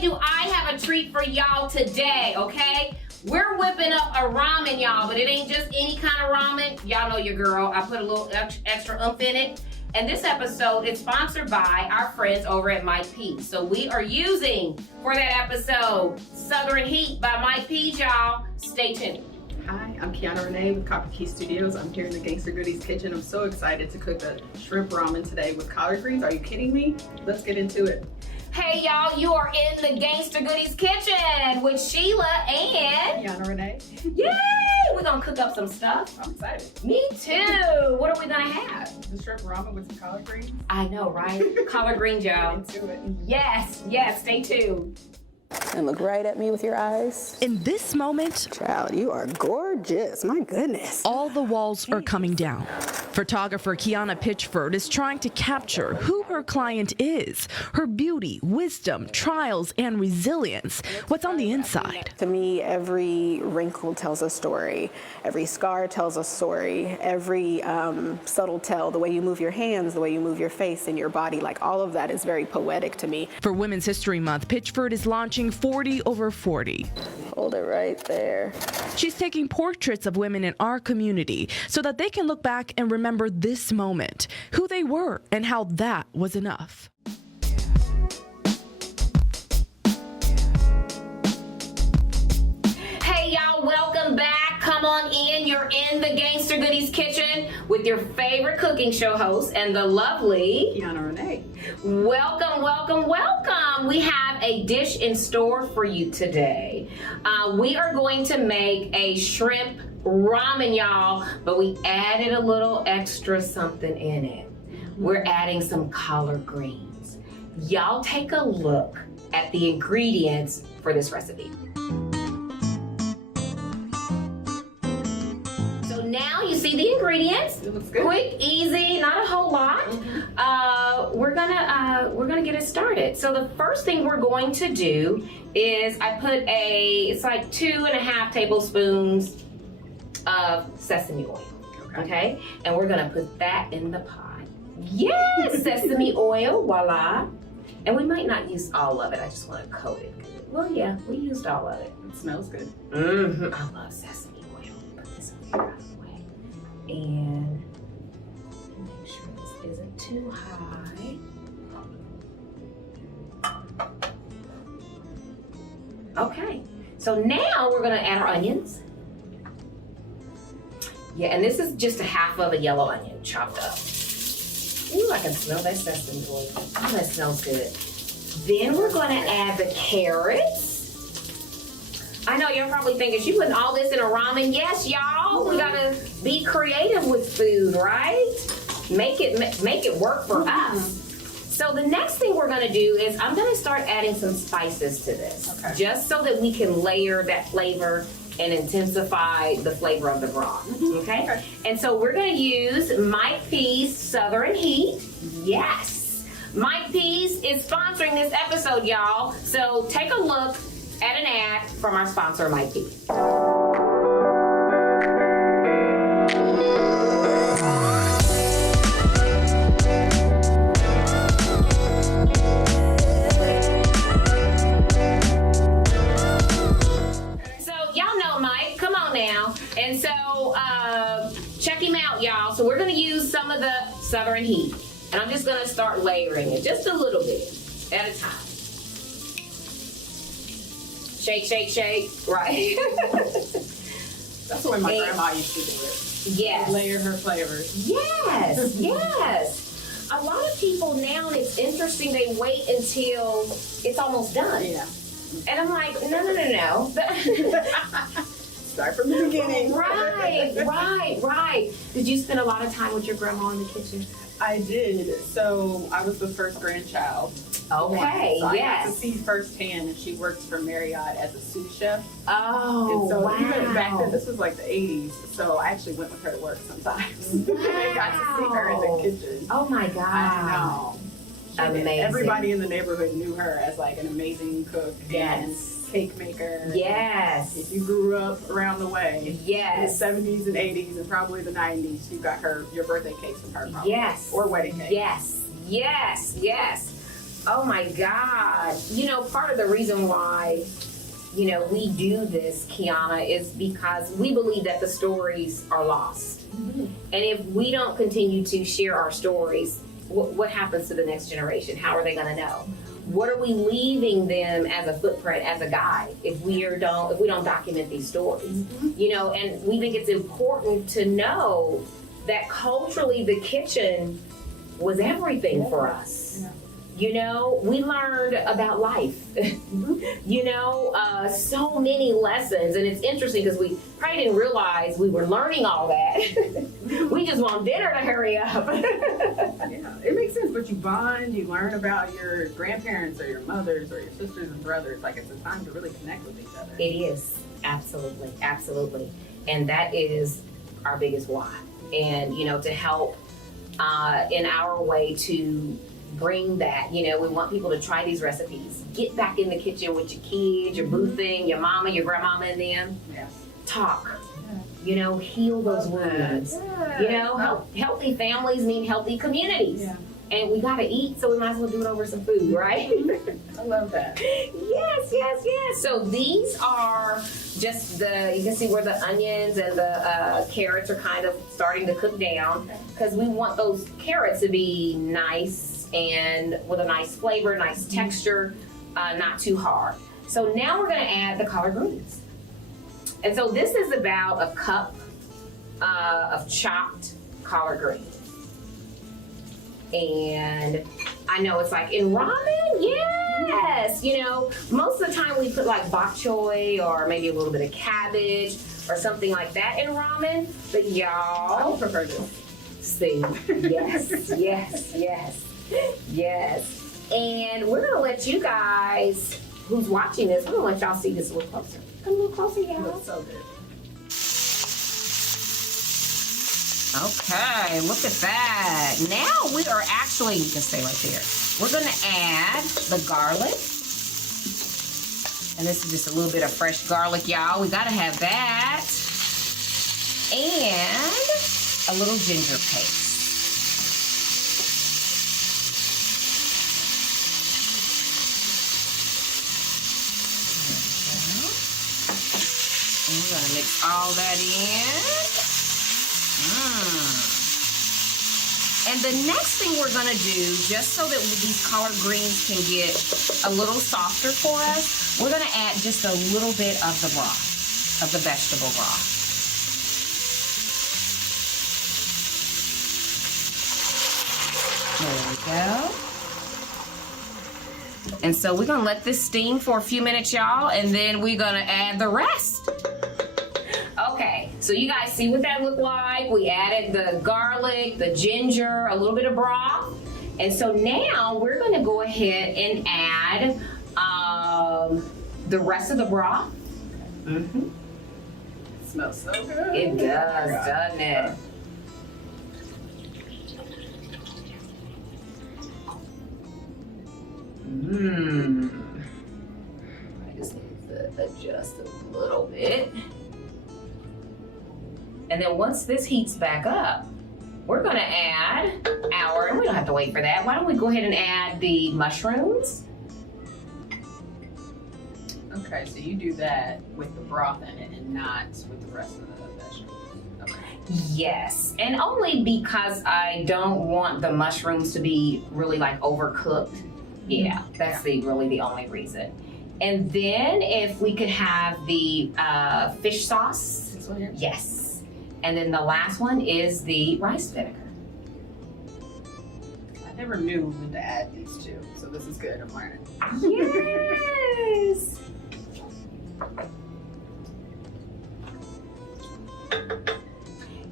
boy, do I have a treat for y'all today, okay? We're whipping up a ramen, y'all, but it ain't just any kind of ramen. Y'all know your girl. I put a little extra oomph in it. And this episode is sponsored by our friends over at Mike P's. So we are using, for that episode, Southern Heat by Mike P's, y'all. Stay tuned. Hi, I'm Keyonna Renea with Copper Key Studios. I'm here in the Gangster Goodies kitchen. I'm so excited to cook a shrimp ramen today with collard greens. Are you kidding me? Let's get into it. Hey y'all, you are in the Gangster Goodies kitchen with Sheila and Keyonna Renea. Yay! We're gonna cook up some stuff. I'm excited. Me too. What are we gonna have? The shrimp ramen with some collard greens. I know, right? Collard greens, y'all. Get into it. Yes, stay tuned. And look right at me with your eyes. In this moment, Child, you are gorgeous. My goodness. all the walls are coming down. Photographer Keyonna Pitchford is trying to capture who her client is, her beauty, wisdom, trials, and resilience, what's on the inside. To me, every wrinkle tells a story. Every scar tells a story. Every subtle tell, the way you move your hands, the way you move your face and your body, like all of that is very poetic to me. For Women's History Month, Pitchford is launching 40 over 40. Hold it right there. She's taking portraits of women in our community so that they can look back and remember this moment, who they were, and how that was enough. Hey y'all, welcome back. Come on in. You're in the Gangster Goodies kitchen with your favorite cooking show host and the lovely Keyonna Renea. Welcome, welcome, welcome. We have a dish in store for you today. We are going to make a shrimp ramen, y'all, but we added a little extra something in it. We're adding some collard greens. Y'all take a look at the ingredients for this recipe. So now you see the ingredients. It looks good. Quick, easy, not a whole lot. We're gonna get it started. So the first thing we're going to do is I put it's like 2.5 tablespoons of sesame oil. Okay? And we're gonna put that in the pot. Yes, sesame oil, voila. And we might not use all of it. I just want to coat it good. Well, yeah, we used all of it. It smells good. Mm-hmm. I love sesame oil. Put this over out of the way. And make sure this isn't too high. Okay, so now we're gonna add our onions. Yeah, and this is just a half of a yellow onion chopped up. Ooh, I can smell that sesame oil. Oh, that smells good. Then we're gonna add the carrots. I know you're probably thinking, she putting all this in a ramen. Yes, y'all, we gotta be creative with food, right? Make it work for us. So the next thing we're gonna do is I'm gonna start adding some spices to this, just so that we can layer that flavor and intensify the flavor of the broth, okay? And so we're gonna use Mike P's Southern Heat. Yes, Mike P's is sponsoring this episode, y'all. So take a look at an ad from our sponsor, Mike P. And so, check him out, y'all. So we're gonna use some of the Southern Heat. And I'm just gonna start layering it just a little bit at a time. Shake, shake, shake, right. That's the way my grandma used to do it. Yes. Layer her flavors. Yes, yes. A lot of people now, it's interesting, they wait until it's almost done. Yeah. And I'm like, no. Start from the beginning. Right. Did you spend a lot of time with your grandma in the kitchen? I did. So I was the first grandchild. Okay, so I got to yes. see firsthand, and she works for Marriott as a sous chef. Oh, And so wow. even back then, this was like the 80s, so I actually went with her to work sometimes. And got to see her in the kitchen. Oh my God. I know. Amazing. Everybody in the neighborhood knew her as like an amazing cook and cake maker. Yes. If you grew up around the way, Yes. in the 70s and 80s and probably the 90s, you got your birthday cakes from her probably. Yes. Or wedding cake. Yes. Oh my God. You know, part of the reason why, you know, we do this, Keyonna, is because we believe that the stories are lost. Mm-hmm. And if we don't continue to share our stories, what happens to the next generation? How are they going to know? What are we leaving them as a footprint, as a guide, if we don't document these stories? Mm-hmm. You know, and we think it's important to know that culturally the kitchen was everything for us. Yeah. You know, we learned about life, you know, so many lessons. And it's interesting because we probably didn't realize we were learning all that. We just want dinner to hurry up. Yeah, it makes sense. But you bond, you learn about your grandparents or your mothers or your sisters and brothers. Like, it's a time to really connect with each other. It is. Absolutely. Absolutely. And that is our biggest why. And, you know, to help in our way to bring that, you know, we want people to try these recipes. Get back in the kitchen with your kids, your boo thing, your mama, your grandmama, and them. Yeah. Talk. Yeah. You know, heal those wounds. Yeah. You know, healthy families mean healthy communities. Yeah. And we gotta eat, so we might as well do it over some food, right? I love that. Yes, yes, yes. So these are just you can see where the onions and the carrots are kind of starting to cook down, because we want those carrots to be nice and with a nice flavor, nice texture, not too hard. So now we're gonna add the collard greens. And so this is about a cup of chopped collard greens. And I know it's like in ramen, yes. You know, most of the time we put like bok choy or maybe a little bit of cabbage or something like that in ramen. But y'all, I prefer this. See, yes, yes, yes, yes. And we're gonna let you guys, who's watching this, we're gonna let y'all see this a little closer. Come a little closer, y'all. Looks so good. Okay, look at that. Now we are actually, you can stay right there. We're gonna add the garlic. And this is just a little bit of fresh garlic, y'all. We gotta have that. And a little ginger paste. There we go. And we're gonna mix all that in. And the next thing we're gonna do, just so that these collard greens can get a little softer for us, we're gonna add just a little bit of the broth, of the vegetable broth. There we go. And so we're gonna let this steam for a few minutes, y'all, and then we're gonna add the rest. Okay, so you guys see what that looked like? We added the garlic, the ginger, a little bit of broth. And so now we're gonna go ahead and add the rest of the broth. Mm-hmm. It smells so good. It does, doesn't it? I just need to adjust a little bit. And then once this heats back up, we're gonna add and we don't have to wait for that. Why don't we go ahead and add the mushrooms? Okay, so you do that with the broth in it and not with the rest of the vegetables. Okay. Yes, and only because I don't want the mushrooms to be really like overcooked. Yeah, that's really the only reason. And then if we could have the fish sauce. This one here? Yes. And then the last one is the rice vinegar. I never knew when to add these two, so this is good. I'm learning. Yes.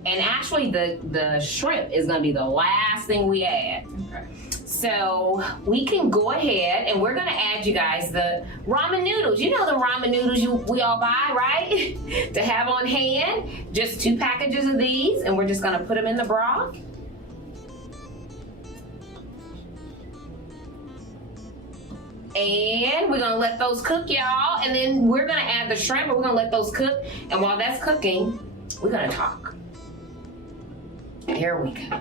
And actually, the shrimp is going to be the last thing we add. Okay. So we can go ahead and we're gonna add, you guys, the ramen noodles. You know the ramen noodles we all buy, right? To have on hand. Just 2 packages of these, and we're just gonna put them in the broth. And we're gonna let those cook, y'all. And then we're gonna add the shrimp, but we're gonna let those cook. And while that's cooking, we're gonna talk. There we go.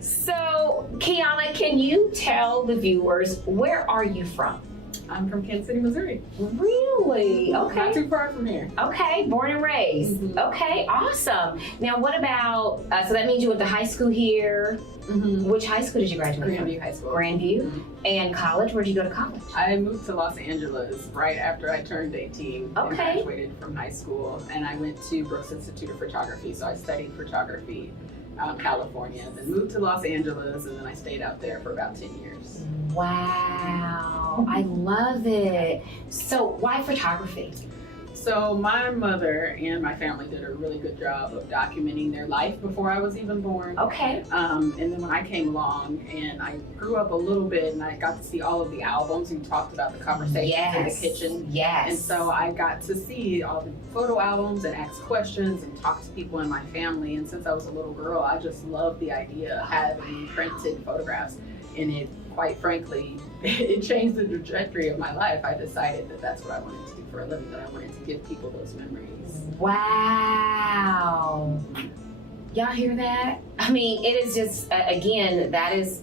So, Keyonna, can you tell the viewers, where are you from? I'm from Kansas City, Missouri. Really? Not Okay. too far from here. Okay, born and raised. Mhm. Okay, awesome. Now, what about, so that means you went to high school here. Mm-hmm. Which high school did you graduate from? Grandview High School. Grandview. Mhm. And college, where did you go to college? I moved to Los Angeles right after I turned 18 and Okay. graduated from high school. And I went to Brooks Institute of Photography. So I studied photography out in California, then moved to Los Angeles, and then I stayed out there for about 10 years. Wow, I love it. So, why photography? So my mother and my family did a really good job of documenting their life before I was even born. Okay. And then when I came along and I grew up a little bit and I got to see all of the albums, you talked about the conversations in the kitchen. Yes. And so I got to see all the photo albums and ask questions and talk to people in my family. And since I was a little girl, I just loved the idea of having printed photographs. And it, quite frankly, it changed the trajectory of my life. I decided that that's what I wanted to do for a living, that I wanted to give people those memories. Wow. Y'all hear that? I mean, it is just, again, that is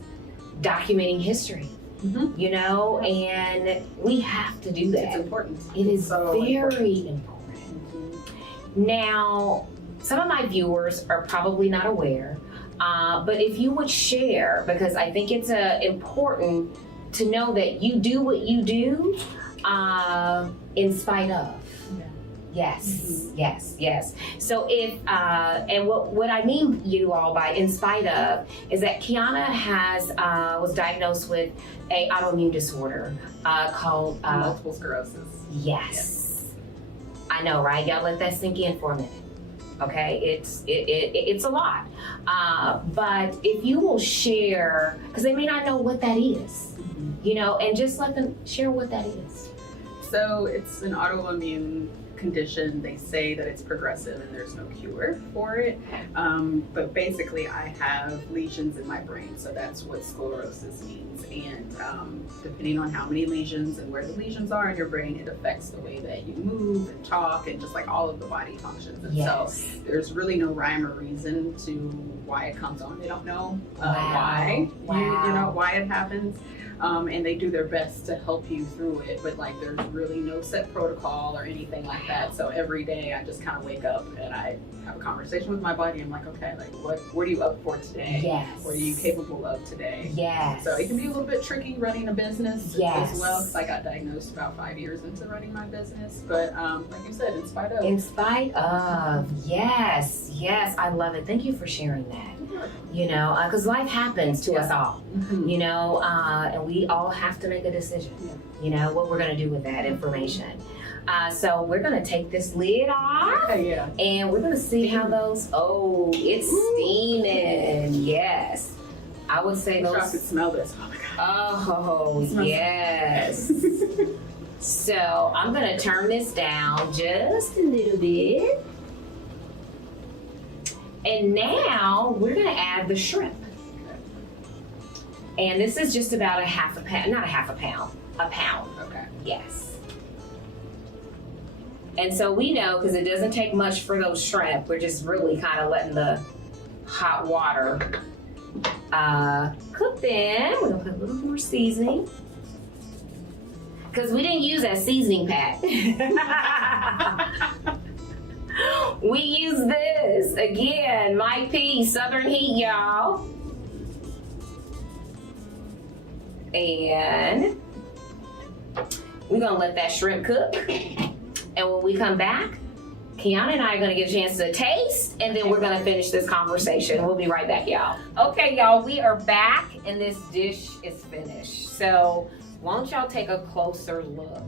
documenting history, Mm-hmm. you know, and we have to do It's that. important. It is So very important. Now, some of my viewers are probably not aware, but if you would share, because I think it's important to know that you do what you do in spite of. Yeah. Yes, yes, yes. So if, and what I mean you all by in spite of is that Keyonna was diagnosed with a autoimmune disorder called, Multiple sclerosis. yes. I know, right? Y'all let that sink in for a minute. Okay, it's a lot. But if you will share, because they may not know what that is, you know, and just let them share what that is. So it's an autoimmune condition. They say that it's progressive and there's no cure for it. But basically I have lesions in my brain. So that's what sclerosis means. And depending on how many lesions and where the lesions are in your brain, it affects the way that you move and talk and just like all of the body functions. And Yes. so there's really no rhyme or reason to why it comes on. They don't know Wow. you know, why it happens. And they do their best to help you through it, but like there's really no set protocol or anything like that. So every day I just kind of wake up and I have a conversation with my body. I'm like, okay, like what are you up for today? Yes. What are you capable of today? Yes. So it can be a little bit tricky running a business Yes. as well, because I got diagnosed about 5 years into running my business. But like you said, in spite of. In spite of, yes, yes, I love it. Thank you for sharing that. You know, because life happens to us all. Mhm. You know, and we all have to make a decision. You know what we're going to do with that information. So we're going to take this lid off. Yeah. And we're gonna see how those, oh, it's steaming, yes. I would say I could those, smell this. Oh my God. oh, Smells- yes. So I'm gonna turn this down just a little bit. And now we're gonna add the shrimp. And this is just about a half a pound, not a half a pound, a pound, Okay. yes. And so we know, because it doesn't take much for those shrimp, we're just really kind of letting the hot water cook them. We're gonna put a little more seasoning. Because we didn't use that seasoning pack. We use this, again, Mike P, Southern Heat, y'all. And we're gonna let that shrimp cook. And when we come back, Keyonna and I are gonna get a chance to taste, and then we're gonna finish this conversation. We'll be right back, y'all. Okay, y'all, we are back, and this dish is finished. So, won't y'all take a closer look?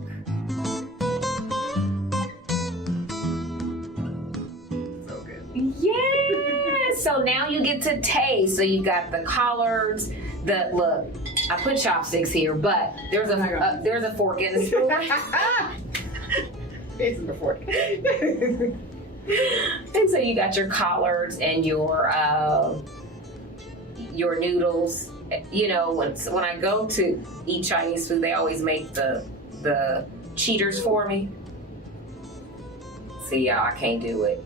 So good. Yes! So now you get to taste. So you've got the collards, look, I put chopsticks here, but there's a fork in the spoon. Facing the fork. And so you got your collards and your noodles. You know, when I go to eat Chinese food, they always make the cheaters for me. See, y'all, I can't do it.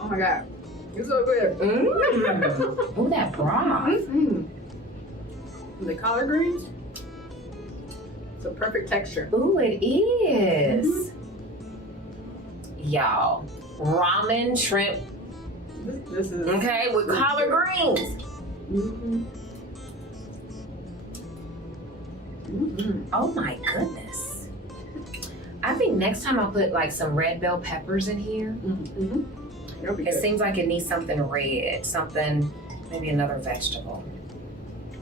Oh my God. It's so good. Ooh, that broth. The collard greens. It's a perfect texture. Ooh, it is. Y'all, ramen shrimp, This is okay, with collard greens. Oh my goodness. I think next time I'll put like some red bell peppers in here. It'll be It good. seems like it needs something red, something, maybe another vegetable.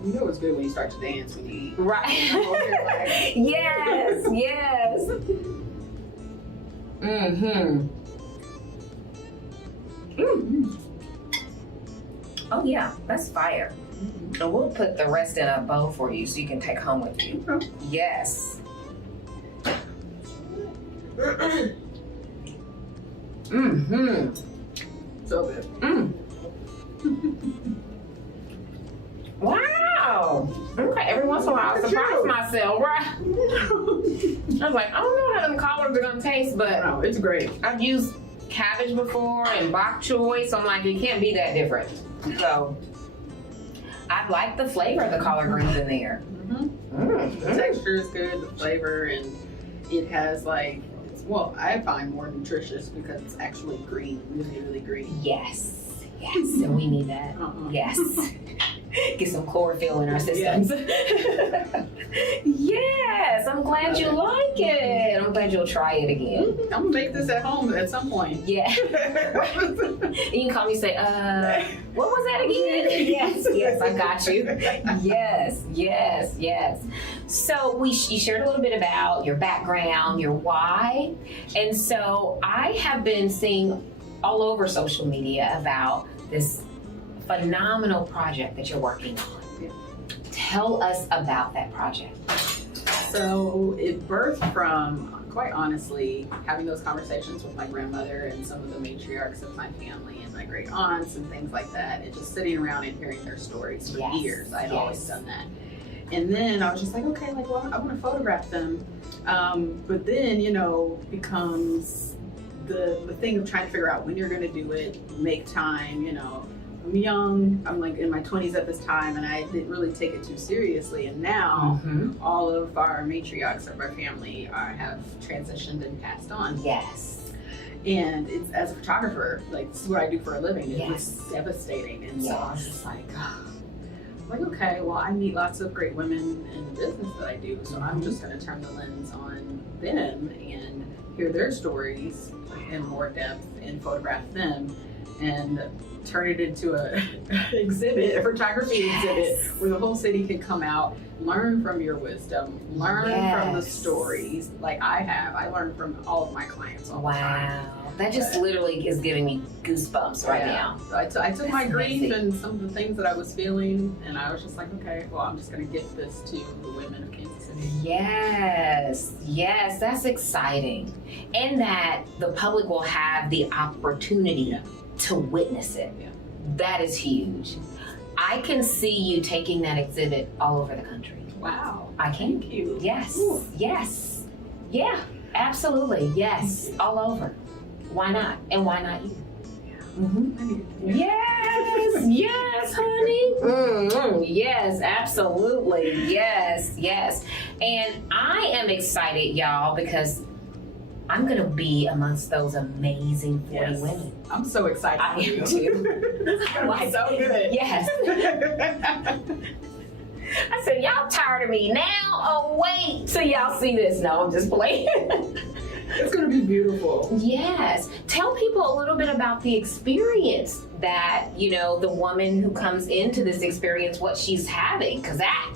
You know it's good when you start to dance when you eat. Right. Yes, yes. Oh yeah, that's fire. And we'll put the rest in a bowl for you so you can take home with you. Okay. Yes. So good. Wow. Okay, every once in a while I surprise myself, right? I was like, I don't know how them collards are gonna taste, but No, it's great. I've used cabbage before and bok choy, so I'm like, it can't be that different. So I like the flavor of the collard greens in there. The texture is good, the flavor, and it has like, well, I find more nutritious because it's actually green, really, really green. Yes, and we need that. Yes. Get some chlorophyll in our systems. Yes, I'm glad you like it. I'm glad you'll try it again. I'm gonna make this at home at some point. Yeah. You can call me and say, what was that again? Yes, I got you. Yes. So you shared a little bit about your background, your why. And so I have been seeing all over social media about this phenomenal project that you're working on. Yeah. Tell us about that project. So it birthed from, quite honestly, having those conversations with my grandmother and some of the matriarchs of my family and my great aunts and things like that, and just sitting around and hearing their stories for years. I'd always done that. And then I was just like, okay, like, well, I want to photograph them. But then, becomes the thing of trying to figure out when you're going to do it, make time, I'm young, I'm like in my 20s at this time, and I didn't really take it too seriously. And now all of our matriarchs of our family have transitioned and passed on. Yes. And it's, as a photographer, like, this is what I do for a living. It was Yes. devastating. And so I was just like, okay, well, I meet lots of great women in the business that I do, so I'm just going to turn the lens on them and hear their stories in more depth and photograph them and turn it into a photography exhibit where the whole city can come out, learn from your wisdom, learn from the stories like I have. I learn from all of my clients all the time. Wow. That just literally is giving me goosebumps right now. So I took my grief amazing. and some of the things that I was feeling, and I was just like, okay, well, I'm just going to give this to the women of Kansas City. Yes, that's exciting. And that the public will have the opportunity to witness it. Yeah. That is huge. I can see you taking that exhibit all over the country. Wow. I can. Thank you. Yes, Ooh. yes. Yeah, absolutely. Yes, all over. Why not? And why not you? Yes, honey. Yes, absolutely. Yes. And I am excited, y'all, because I'm going to be amongst those amazing 40 women. I'm so excited. I for you. am too. This is going to be so good. Yes. I said, y'all tired of me now? Oh, wait till y'all see this. No, I'm just playing. It's going to be beautiful. Yes. Tell people a little bit about the experience that, the woman who comes into this experience, what she's having, because that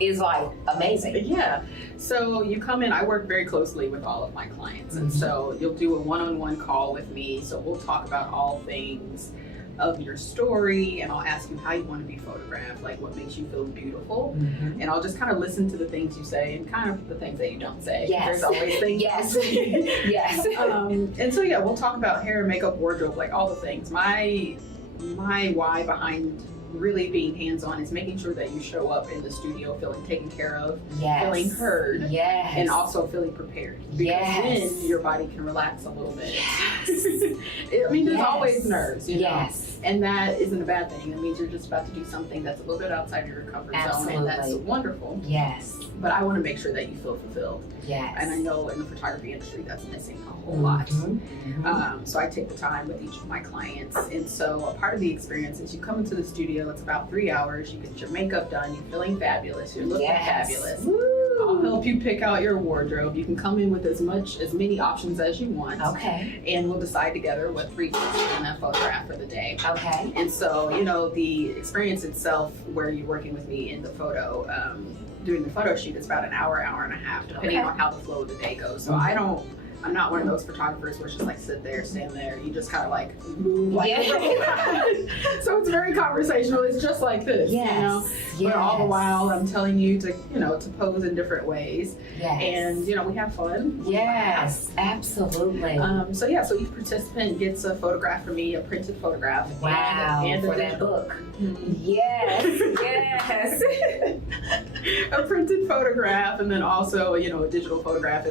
is like amazing. Yeah. So you come in, I work very closely with all of my clients. And so you'll do a one-on-one call with me. So we'll talk about all things of your story, and I'll ask you how you want to be photographed, like what makes you feel beautiful. And I'll just kind of listen to the things you say and kind of the things that you don't say. Yes. There's always things. Yes. Yes. And so we'll talk about hair, makeup, wardrobe, like all the things. My why behind really being hands-on is making sure that you show up in the studio feeling taken care of, Yes. feeling heard, Yes. and also feeling prepared. Because Yes. then your body can relax a little bit. Yes. I mean, there's Yes. always nerves, you know? Yes. And that isn't a bad thing. It means you're just about to do something that's a little bit outside your comfort zone, and that's Absolutely. wonderful. Yes. But I want to make sure that you feel fulfilled. Yes. And I know in the photography industry that's missing a whole lot. Mhm. Mhm. So I take the time with each of my clients. And so a part of the experience is you come into the studio, it's about 3 hours, you get your makeup done, you're feeling fabulous, you're looking Yes. fabulous. Woo. I'll help you pick out your wardrobe. You can come in with as many options as you want. Okay. And we'll decide together what 3 pieces in that photograph for the day. Okay. And so, you know, the experience itself where you're working with me in the photo, doing the photo shoot is about an hour, hour and a half, depending Okay. on how the flow of the day goes. So Mhm. I'm not one of those photographers where it's just like sit there, stand there. You just kind of like move like Yeah. So it's very conversational. It's just like this, Yes. you know. Yes. But all the while I'm telling you to, you know, to pose in different ways. Yes. And, you know, we have fun. We Yes. Absolutely. so yeah, so each participant gets a photograph from me, a printed photograph. Wow. And a For that digital book. Mhm. Yes. Yes. A printed photograph, and then also, you know, a digital photograph.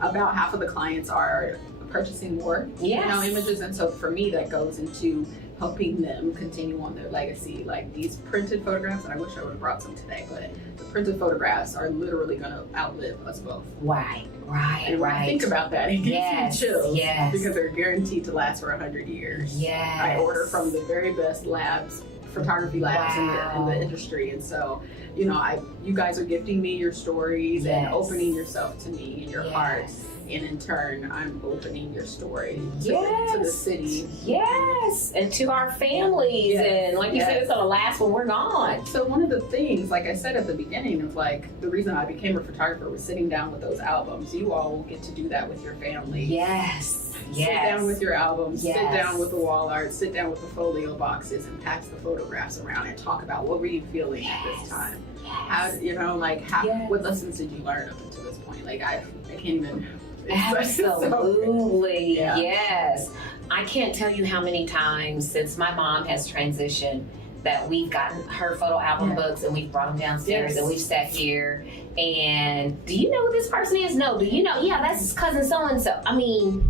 About half of the clients are purchasing more, Yes. you know, images, and so for me, that goes into helping them continue on their legacy. Like these printed photographs, and I wish I would have brought some today, but the printed photographs are literally going to outlive us both. Right. Right. And when I Right. think about that, it gives Yes, me chills yes. because they're guaranteed to last for 100 years. Yes. I order from the very best labs, photography labs in Wow. the industry, and so, you know, you guys are gifting me your stories and Yes. opening yourself to me and your heart, Yes. and in turn, I'm opening your story to, Yes. to the city. Yes. And to our families. Yes. And like you said, Yes. it's gonna last when we're gone. So one of the things, like I said at the beginning, of like the reason I became a photographer was sitting down with those albums. You all will get to do that with your family. Yes. Yes. Sit down with your albums, Yes. sit down with the wall art, sit down with the folio boxes, and pass the photographs around and talk about what were you feeling at this time. How, you know, like how, Yes. what lessons did you learn up until this point? Like I can't even. it's so- Absolutely. Yeah. Yes. I can't tell you how many times since my mom has transitioned that we've gotten her photo album Yeah. books and we've brought them downstairs Yes. and we've sat here and do you know who this person is? No. Do you know? Yeah, that's cousin so and so. I mean,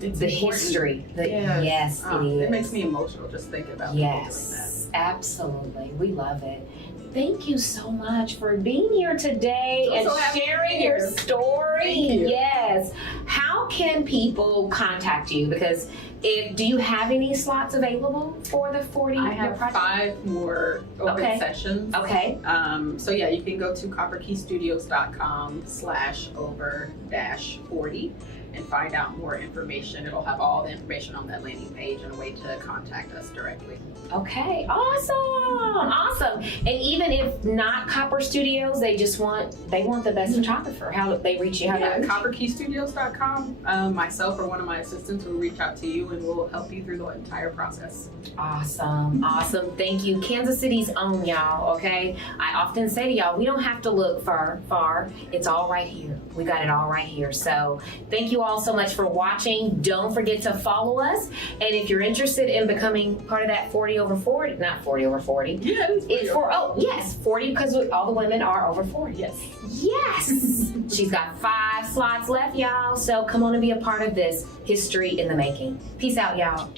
It's the important. history. Yes. Yes, it is. It makes me emotional just thinking about people doing that. Yes, absolutely. We love it. Thank you so much for being here today I'm and so happy to sharing be your here. story. Thank you. Yes. How can people contact you? Because do you have any slots available for the 40 I your have project? 5 more open Okay. sessions. Okay. So yeah, you can go to copperkeystudios.com/over-40 and find out more information. It'll have all the information on that landing page and a way to contact us directly. Okay. Awesome. Awesome. And even if not Copper Studios, they want the best photographer. How do they reach you? How do Yeah, they reach you? copperkeystudios.com. Myself or one of my assistants will reach out to you and we'll help you through the entire process. Awesome. Awesome. Thank you. Kansas City's own, y'all, okay? I often say to y'all, we don't have to look far. It's all right here. We got it all right here. So thank you all so much for watching. Don't forget to follow us. And if you're interested in becoming part of that 40 over 40, not 40 over 40. Yeah, It's 40 because all the women are over 40. Yes. Yes. She's got 5 slots left, y'all. So come on and be a part of this history in the making. Peace out, y'all.